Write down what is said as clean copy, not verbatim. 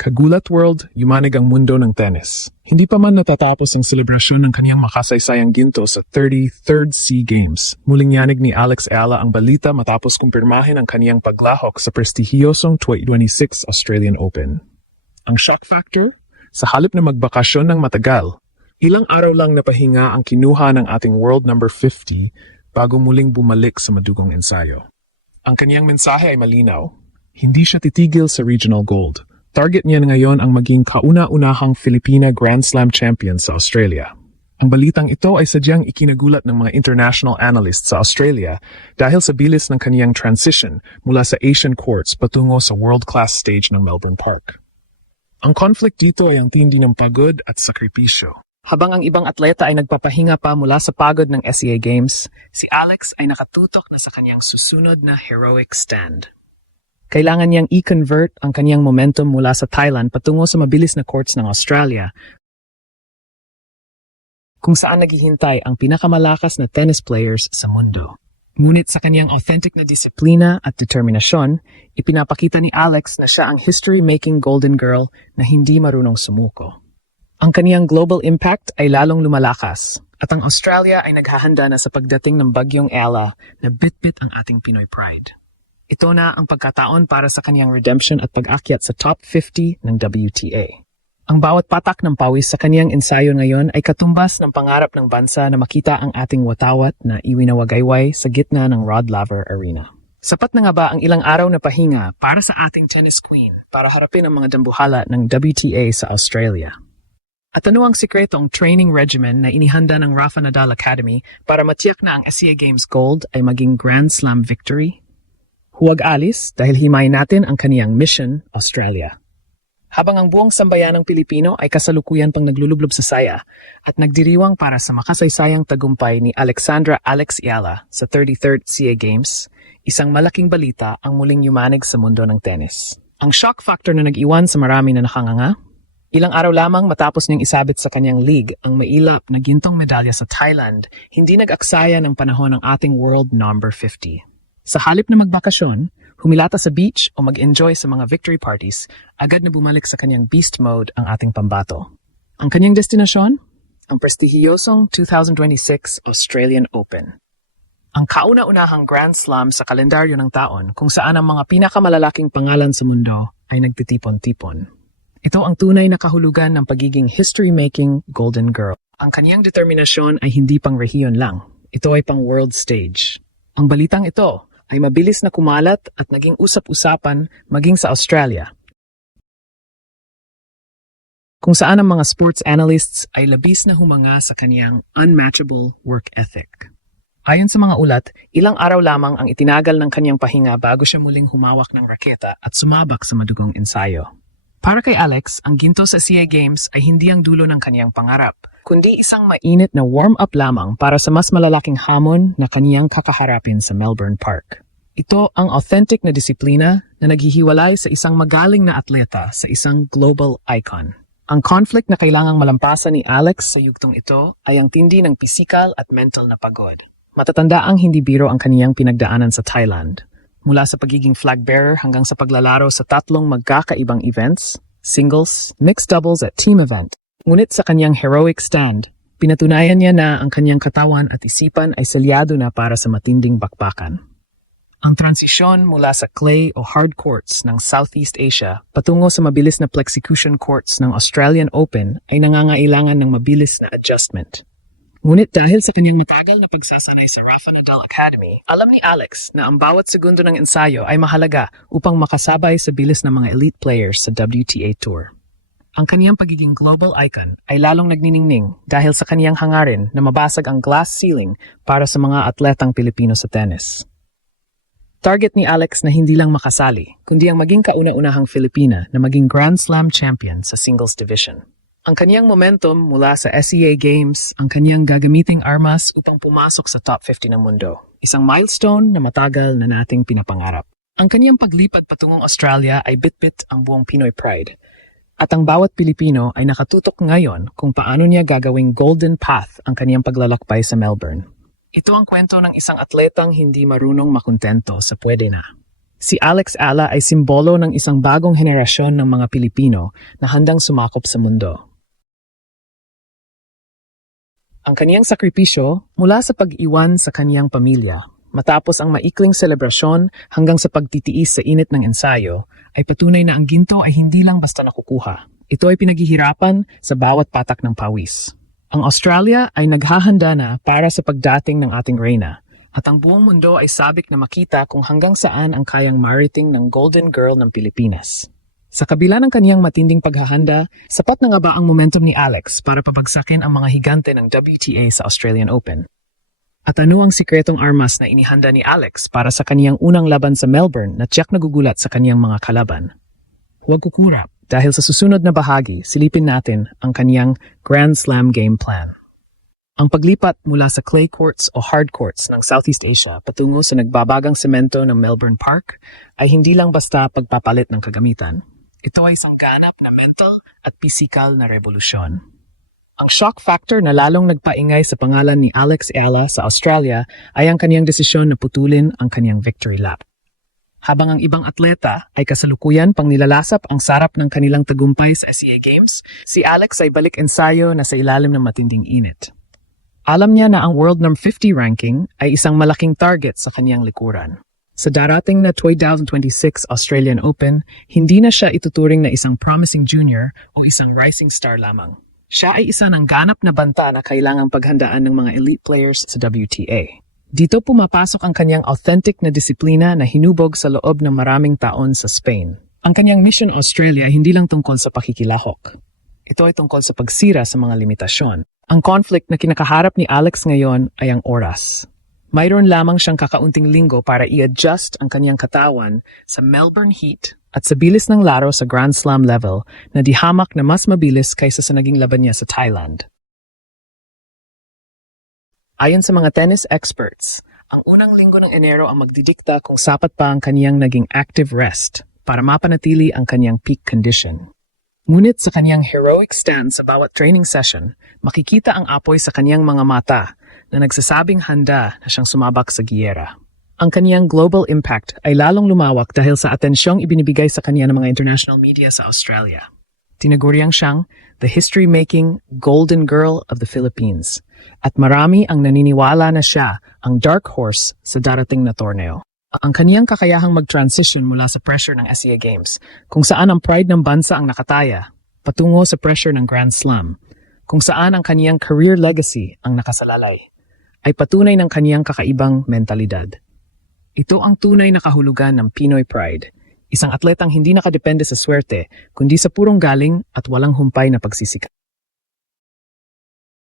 Kagulat World, yumanig ang mundo ng tennis. Hindi pa man natatapos ang selebrasyon ng kaniyang makasaysayang ginto sa 33rd SEA Games. Muling yanig ni Alex Ayala ang balita matapos kumpirmahin ang kaniyang paglahok sa prestihiyosong 2026 Australian Open. Ang shock factor? Sa halip na magbakasyon ng matagal, ilang araw lang napahinga ang kinuha ng ating world number 50 bago muling bumalik sa madugong ensayo. Ang kaniyang mensahe ay malinaw. Hindi siya titigil sa regional gold. Target niya ngayon ang maging kauna-unahang Filipina Grand Slam champion sa Australia. Ang balitang ito ay sadyang ikinagulat ng mga international analysts sa Australia dahil sa bilis ng kaniyang transition mula sa Asian courts patungo sa world-class stage ng Melbourne Park. Ang conflict dito ay ang tindi ng pagod at sakripisyo. Habang ang ibang atleta ay nagpapahinga pa mula sa pagod ng SEA Games, si Alex ay nakatutok na sa kaniyang susunod na heroic stand. Kailangan niyang i-convert ang kaniyang momentum mula sa Thailand patungo sa mabilis na courts ng Australia, kung saan naghihintay ang pinakamalakas na tennis players sa mundo. Ngunit sa kaniyang authentic na disiplina at determinasyon, ipinapakita ni Alex na siya ang history-making golden girl na hindi marunong sumuko. Ang kaniyang global impact ay lalong lumalakas, at ang Australia ay naghahanda na sa pagdating ng bagyong Ella na bit-bit ang ating Pinoy pride. Ito na ang pagkataon para sa kaniyang redemption at pag-akyat sa top 50 ng WTA. Ang bawat patak ng pawis sa kaniyang ensayo ngayon ay katumbas ng pangarap ng bansa na makita ang ating watawat na iwinawagayway sa gitna ng Rod Laver Arena. Sapat na nga ba ang ilang araw na pahinga para sa ating tennis queen para harapin ang mga dambuhala ng WTA sa Australia? At ano ang sikretong training regimen na inihanda ng Rafa Nadal Academy para matiyak na ang SEA Games Gold ay maging Grand Slam victory? Huwag alis dahil himayin natin ang kaniyang Mission Australia. Habang ang buong sambayanang Pilipino ay kasalukuyan pang naglulublob sa saya at nagdiriwang para sa makasaysayang tagumpay ni Alexandra Alex Ayala sa 33rd SEA Games, isang malaking balita ang muling yumanig sa mundo ng tennis. Ang shock factor na nag-iwan sa marami na nakanganga, ilang araw lamang matapos niyang isabit sa kanyang league ang mailap na gintong medalya sa Thailand, hindi nag-aksaya ng panahon ng ating world number 50. Sa halip na magbakasyon, humilata sa beach o mag-enjoy sa mga victory parties, agad na bumalik sa kanyang beast mode ang ating pambato. Ang kanyang destinasyon? Ang prestihiyosong 2026 Australian Open. Ang kauna-unahang Grand Slam sa kalendaryo ng taon kung saan ang mga pinakamalalaking pangalan sa mundo ay nagtitipon-tipon. Ito ang tunay na kahulugan ng pagiging history-making golden girl. Ang kanyang determinasyon ay hindi pang rehiyon lang. Ito ay pang world stage. Ang balitang ito ay mabilis na kumalat at naging usap-usapan maging sa Australia, kung saan ang mga sports analysts ay labis na humanga sa kaniyang unmatchable work ethic. Ayon sa mga ulat, ilang araw lamang ang itinagal ng kaniyang pahinga bago siya muling humawak ng raketa at sumabak sa madugong ensayo. Para kay Alex, ang ginto sa SEA Games ay hindi ang dulo ng kaniyang pangarap, kundi isang mainit na warm-up lamang para sa mas malalaking hamon na kaniyang kakaharapin sa Melbourne Park. Ito ang authentic na disiplina na naghihiwalay sa isang magaling na atleta sa isang global icon. Ang conflict na kailangang malampasan ni Alex sa yugtong ito ay ang tindi ng pisikal at mental na pagod. Matatandaang hindi biro ang kaniyang pinagdaanan sa Thailand. Mula sa pagiging flag bearer hanggang sa paglalaro sa tatlong magkakaibang events, singles, mixed doubles at team event. Ngunit sa kanyang heroic stand, pinatunayan niya na ang kanyang katawan at isipan ay selyado na para sa matinding bakbakan. Ang transisyon mula sa clay o hard courts ng Southeast Asia patungo sa mabilis na plexicution courts ng Australian Open ay nangangailangan ng mabilis na adjustment. Ngunit dahil sa kanyang matagal na pagsasanay sa Rafa Nadal Academy, alam ni Alex na ang bawat segundo ng ensayo ay mahalaga upang makasabay sa bilis ng mga elite players sa WTA Tour. Ang kaniyang pagiging global icon ay lalong nagniningning dahil sa kaniyang hangarin na mabasag ang glass ceiling para sa mga atletang Pilipino sa tennis. Target ni Alex na hindi lang makasali, kundi ang maging kauna-unahang Filipina na maging Grand Slam champion sa singles division. Ang kaniyang momentum mula sa SEA Games ang kaniyang gagamiting armas upang pumasok sa top 50 ng mundo. Isang milestone na matagal na nating pinapangarap. Ang kaniyang paglipad patungong Australia ay bit-bit ang buong Pinoy pride. At ang bawat Pilipino ay nakatutok ngayon kung paano niya gagawing golden path ang kaniyang paglalakbay sa Melbourne. Ito ang kwento ng isang atletang hindi marunong makontento sa pwede na. Si Alex Ala ay simbolo ng isang bagong henerasyon ng mga Pilipino na handang sumakop sa mundo. Ang kaniyang sakripisyo mula sa pag-iwan sa kaniyang pamilya, matapos ang maikling selebrasyon hanggang sa pagtitiis sa init ng ensayo, ay patunay na ang ginto ay hindi lang basta nakukuha. Ito ay pinaghihirapan sa bawat patak ng pawis. Ang Australia ay naghahanda na para sa pagdating ng ating reyna, at ang buong mundo ay sabik na makita kung hanggang saan ang kayang mariting ng Golden Girl ng Pilipinas. Sa kabila ng kaniyang matinding paghahanda, sapat na nga ba ang momentum ni Alex para pabagsakin ang mga higante ng WTA sa Australian Open? At ano ang sikretong armas na inihanda ni Alex para sa kaniyang unang laban sa Melbourne na tiyak nagugulat sa kaniyang mga kalaban? Huwag kukurap, dahil sa susunod na bahagi, silipin natin ang kaniyang Grand Slam game plan. Ang paglipat mula sa clay courts o hard courts ng Southeast Asia patungo sa nagbabagang semento ng Melbourne Park ay hindi lang basta pagpapalit ng kagamitan. Ito ay isang ganap na mental at physical na revolusyon. Ang shock factor na lalong nagpaingay sa pangalan ni Alex Ala sa Australia ay ang kaniyang desisyon na putulin ang kaniyang victory lap. Habang ang ibang atleta ay kasalukuyan pang nilalasap ang sarap ng kanilang tagumpay sa SEA Games, si Alex ay balik ensayo na sa ilalim ng matinding init. Alam niya na ang World No. 50 ranking ay isang malaking target sa kaniyang likuran. Sa darating na 2026 Australian Open, hindi na siya ituturing na isang promising junior o isang rising star lamang. Siya ay isa ng ganap na banta na kailangang paghandaan ng mga elite players sa WTA. Dito pumapasok ang kaniyang authentic na disiplina na hinubog sa loob ng maraming taon sa Spain. Ang kaniyang Mission Australia ay hindi lang tungkol sa pakikilahok. Ito ay tungkol sa pagsira sa mga limitasyon. Ang conflict na kinakaharap ni Alex ngayon ay ang oras. Mayroon lamang siyang kakaunting linggo para i-adjust ang kanyang katawan sa Melbourne heat at sa bilis ng laro sa Grand Slam level na dihamak na mas mabilis kaysa sa naging laban niya sa Thailand. Ayon sa mga tennis experts, ang unang linggo ng Enero ang magdidikta kung sapat pa ang kaniyang naging active rest para mapanatili ang kaniyang peak condition. Ngunit sa kaniyang heroic stand sa bawat training session, makikita ang apoy sa kaniyang mga mata na nagsasabing handa na siyang sumabak sa giyera. Ang kaniyang global impact ay lalong lumawak dahil sa atensyong ibinibigay sa kaniya ng mga international media sa Australia. Tinaguriang siyang the history-making Golden Girl of the Philippines at marami ang naniniwala na siya ang dark horse sa darating na torneo. Ang kaniyang kakayahang mag-transition mula sa pressure ng SEA Games, kung saan ang pride ng bansa ang nakataya, patungo sa pressure ng Grand Slam, kung saan ang kaniyang career legacy ang nakasalalay, ay patunay ng kaniyang kakaibang mentalidad. Ito ang tunay na kahulugan ng Pinoy Pride, isang atletang hindi nakadepende sa swerte, kundi sa purong galing at walang humpay na pagsisikap.